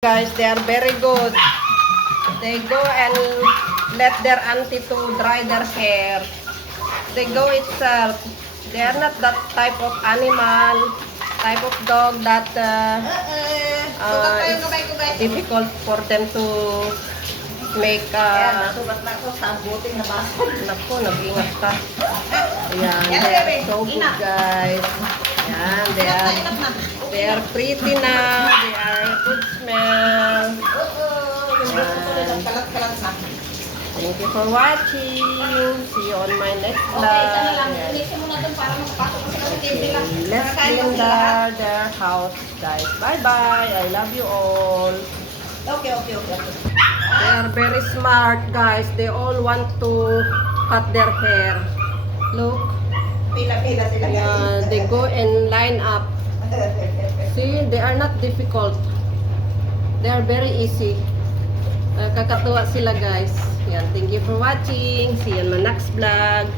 Guys, they are very good. They go and let their auntie to dry their hair. They go itself. They are not that type of animal, type of dog that it's difficult for them to make naku, nag-ingat ka. Ayan, they are so good, guys. Ayan, they are pretty now. They are good smell. Thank you for watching. See you on my next vlog. Let's clean their house, guys. Bye-bye. I love you all. Okay. They are very smart, guys. They all want to cut their hair. Look. Pila-pila sila. Yeah, they go and line up. See, they are not difficult. They are very easy. Kakatuwa sila, guys. Yan, thank you for watching. See you on my next vlog.